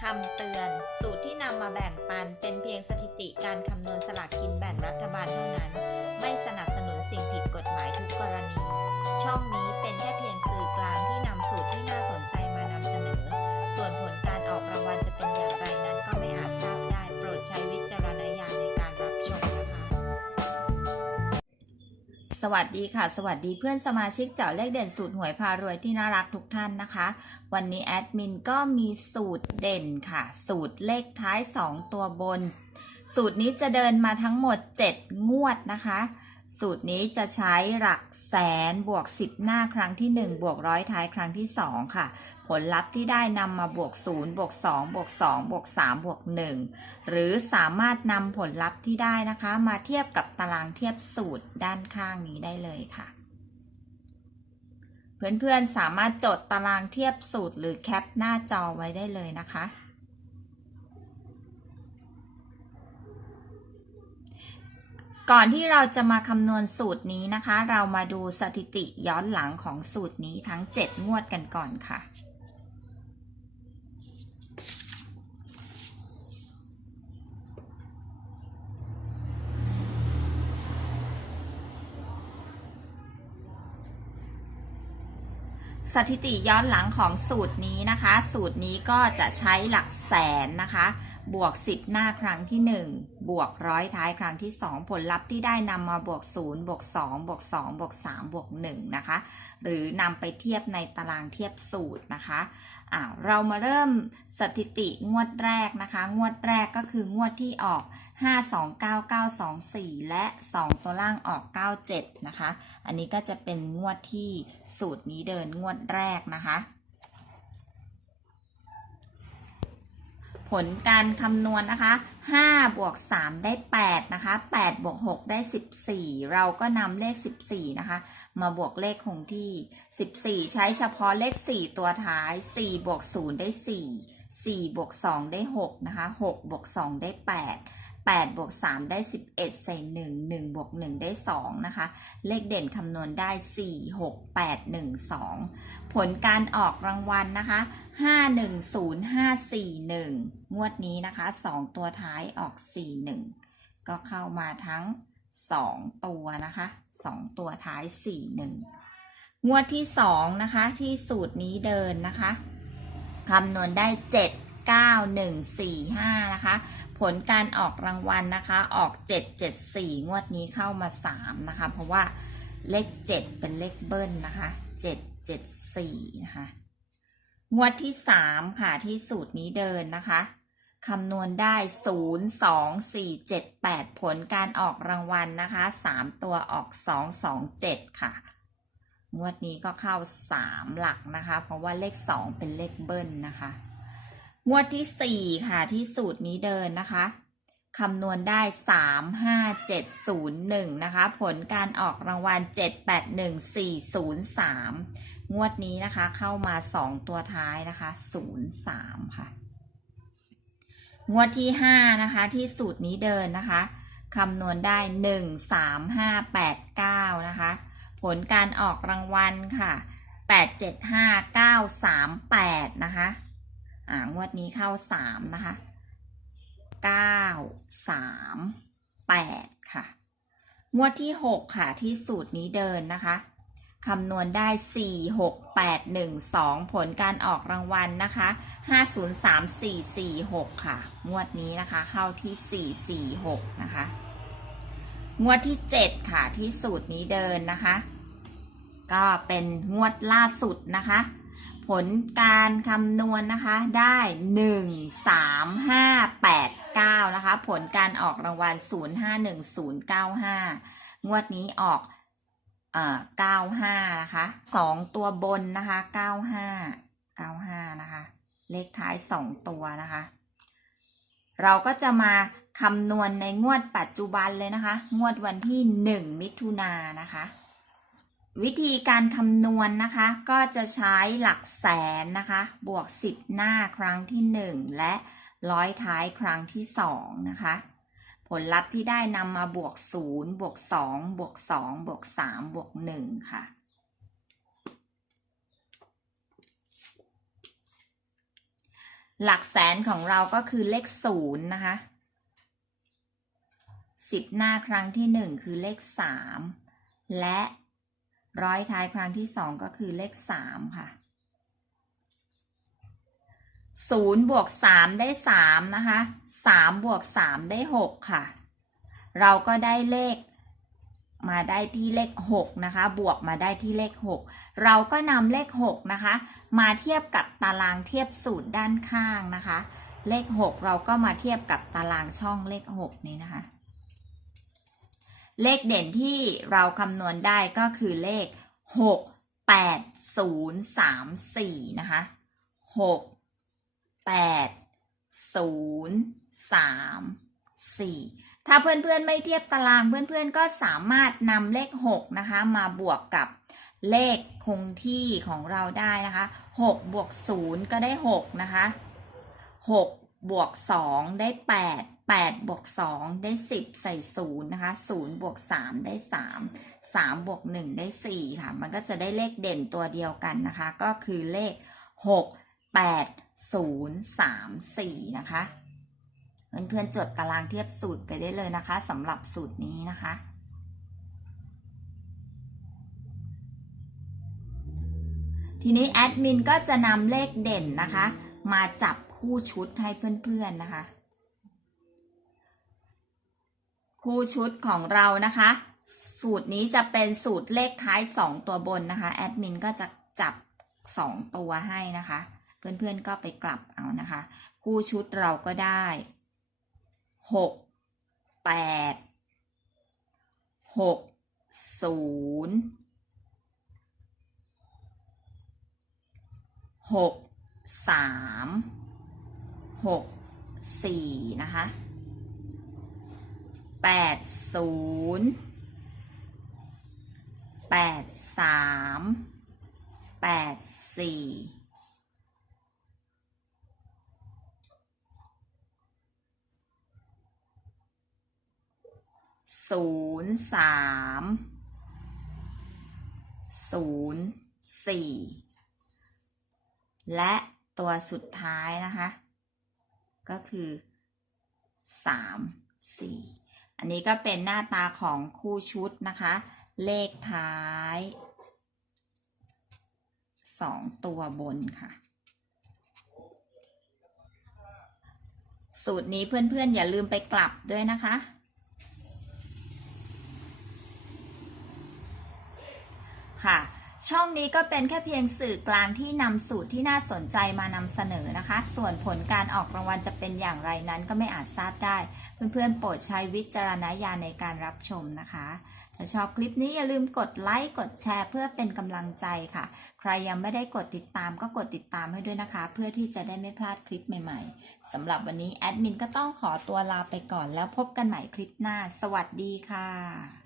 คำเตือน สูตรที่นำมาแบ่งปันเป็นเพียงสถิติการคำนวณสลากกินแบ่งรัฐบาลเท่านั้น สวัสดีค่ะ สวัสดีเพื่อนสมาชิกเจาะเลขเด่นสูตรหวยพารวยที่น่ารักทุกท่านนะคะ วันนี้แอดมินก็มีสูตรเด่นค่ะ สูตรเลขท้าย 2 ตัวบน สูตรนี้จะเดินมาทั้งหมด 7 งวดนะคะ สูตรนี้จะใช้หลักแสนบวก 10 หน้าครั้งที่ 1 บวกร้อยท้ายครั้งที่ 2 ค่ะ ผลลัพธ์ที่ได้นำมาบวก 0 บวก 2 บวก 2 บวก 3 บวก 1 หรือสามารถนำผลลัพธ์ที่ได้นะคะ มาเทียบกับตารางเทียบสูตรด้านข้างนี้ได้เลยค่ะ เพื่อนๆสามารถจดตารางเทียบสูตรหรือแคปหน้าจอไว้ได้เลยนะคะ ก่อนที่เราจะมาคำนวณสูตรนี้นะคะ เรามาดูสถิติย้อนหลังของสูตรนี้ทั้ง 7 งวดกันก่อนค่ะ สถิติย้อนหลังของสูตรนี้นะคะ สูตรนี้ก็จะใช้หลักแสนนะคะ บวก 10 หน้าครั้งที่ 1 บวกร้อยท้ายครั้งที่ 2 ผลลัพธ์ที่ได้นำมาบวก 0 บวก 2 บวก 2 บวก 3 บวก 1 นะคะ หรือนำไปเทียบในตารางเทียบสูตรนะคะอ่าเรามาเริ่มสถิติงวดแรกนะคะ งวดแรกก็คืองวดที่ออก 529924 และ 2 ตัวล่างออก 97 นะคะ อันนี้ก็จะเป็นงวดที่สูตรนี้เดินงวดแรกนะคะ ผลการคำนวณนะคะ5บวก3ได้8นะคะ8บวก6ได้ 14 เราก็นำเลข 14 นะคะ มาบวกเลขคงที่ 14 ใช้เฉพาะเลข 4 ตัวท้าย 4 บวก 0 ได้ 4 4บวก2ได้ 6 นะคะ6บวก2ได้ 8 8บวก3ได้ 11 ใส่ 1 1บวก1ได้ 2 นะคะ เลขเด่นคำนวณได้ 4 6 8 1 2 ผลการออกรางวัลนะคะ 510541 งวดนี้นะคะ 2 ตัวท้ายออก 41 ก็เข้ามาทั้ง 2 ตัวนะคะ 2 ตัวท้าย 41 งวดที่ 2 นะคะ ที่สูตรนี้เดินนะคะคำนวณได้ 7 9 1 4 5 นะคะ ผลการออกรางวัลนะคะ ออก 7 7 4 งวดนี้เข้ามา 3 นะคะ เพราะว่าเลข 7 เป็นเลขเบิ้ลนะคะ 7 7 4 นะคะ งวดที่ 3 ค่ะ ที่สูตรนี้เดินนะคะคำนวณได้ 0 2 4 7 8 ผลการออกรางวัลนะคะ 3 ตัวออก 2 2 7 ค่ะ งวดนี้ก็เข้า 3 หลักนะคะ เพราะว่าเลข 2 เป็นเลขเบิ้ลนะคะ งวดที่4ค่ะที่สูตรนี้เดินนะคะคำนวณได้ 3 5 7 0 1 นะคะ ผลการออกรางวัล 7 8 1 4 0 3 งวดนี้นะคะ เข้ามา 2 ตัวท้ายนะคะ 0 3 ค่ะ งวดที่ 5 นะคะ ที่สูตรนี้เดินนะคะคำนวณได้ 1 3 5 8 9 นะคะ ผลการออกรางวัลค่ะ 8 7 5 9 3 8 นะคะ อ่างวดนี้เข้าสามนะคะเก้าสามแปดค่ะ งวดที่หกค่ะที่สูตรนี้เดินนะคะคำนวณได้สี่หกแปดหนึ่งสองผลการออกรางวัลนะคะห้าศูนย์สามสี่สี่หกค่ะ งวดนี้นะคะเข้าที่สี่สี่หกนะคะ งวดที่เจ็ดค่ะที่สูตรนี้เดินนะคะ ก็เป็นงวดล่าสุดนะคะ ผลการคำนวณนะคะได้ 1 3 5 8 9 นะคะ ผลการออกรางวัล 0 5 1 0 9 5 งวดนี้ออกเอ่อ95 นะคะ 2 ตัวบนนะคะ 95 95 นะคะ เลขท้าย 2 ตัวนะคะ เราก็จะมาคำนวณในงวดปัจจุบันเลยนะคะ งวดวันที่ 1 มิถุนายนนะคะ วิธีการคำนวณนะคะ ก็จะใช้หลักแสนนะคะ บวก 10 หน้าครั้งที่ 1 และร้อยท้ายครั้งที่ 2 นะคะ ผลลัพธ์ที่ได้นำมาบวก 0 บวก 2 บวก 2 บวก 3 บวก 1 ค่ะหลักแสนของเราก็คือเลขศูนย์นะคะสิบหน้าครั้งที่หนึ่งคือเลขสามและ ร้อยท้ายครั้งที่สองก็คือเลขสามค่ะศูนย์บวกสามได้สามนะคะสามบวกสามได้หกค่ะ เราก็ได้เลขมาได้ที่เลขหกนะคะ บวกมาได้ที่เลขหกเราก็นำเลขหกนะคะ มาเทียบกับตารางเทียบสูตรด้านข้างนะคะ เลขหกเราก็มาเทียบกับตารางช่องเลขหกนี้นะคะ เลขเด่นที่เราคำนวณได้ก็คือเลขหกแปดศูนย์สามสี่นะคะหกแปดศูนย์สามสี่ถ้าเพื่อนๆไม่เทียบตารางเพื่อนๆก็สามารถนำเลขหกนะคะ มาบวกกับเลขคงที่ของเราได้นะคะหกบวกศูนย์ก็ได้หกนะคะหกบวกสองได้แปดแปดบวกสองได้สิบใส่ศูนย์นะคะศูนย์บวกสามได้สามสามบวกหนึ่งได้สี่ค่ะ มันก็จะได้เลขเด่นตัวเดียวกันนะคะ ก็คือเลขหกแปดศูนย์สามสี่นะคะ เพื่อนๆจดตารางเทียบสูตรไปได้เลยนะคะสำหรับสูตรนี้นะคะ ทีนี้แอดมินก็จะนำเลขเด่นนะคะ มาจับคู่ชุดให้เพื่อนๆนะคะ คู่ชุดของเรานะคะ สูตรนี้จะเป็นสูตรเลขท้าย 2 ตัวบนนะคะแอดมินก็จะจับ 2 ตัวให้นะคะ เพื่อนๆก็ไปกลับเอานะคะ คู่ชุดเราก็ได้หกแปดหกศูนย์หกสามหกสี่นะคะ แปดศูนย์แปดสามแปดสี่ศูนย์สามศูนย์สี่และตัวสุดท้ายนะคะ ก็คือสามสี่ อันนี้ก็เป็นหน้าตาของคู่ชุดนะคะ เลขท้ายสองตัวบนค่ะ สูตรนี้เพื่อนๆ อย่าลืมไปกลับด้วยนะคะ ค่ะ ช่องนี้ก็เป็นแค่เพียงสื่อกลางที่นำสูตรที่น่าสนใจมานำเสนอนะคะ ส่วนผลการออกรางวัลจะเป็นอย่างไรนั้นก็ไม่อาจทราบได้ เพื่อนๆ โปรดใช้วิจารณญาณในการรับชมนะคะ ถ้าชอบคลิปนี้อย่าลืมกดไลค์กดแชร์เพื่อเป็นกำลังใจค่ะ ใครยังไม่ได้กดติดตามก็กดติดตามให้ด้วยนะคะ เพื่อที่จะได้ไม่พลาดคลิปใหม่ๆสำหรับวันนี้แอดมินก็ต้องขอตัวลาไปก่อนแล้วพบกันใหม่คลิปหน้า สวัสดีค่ะ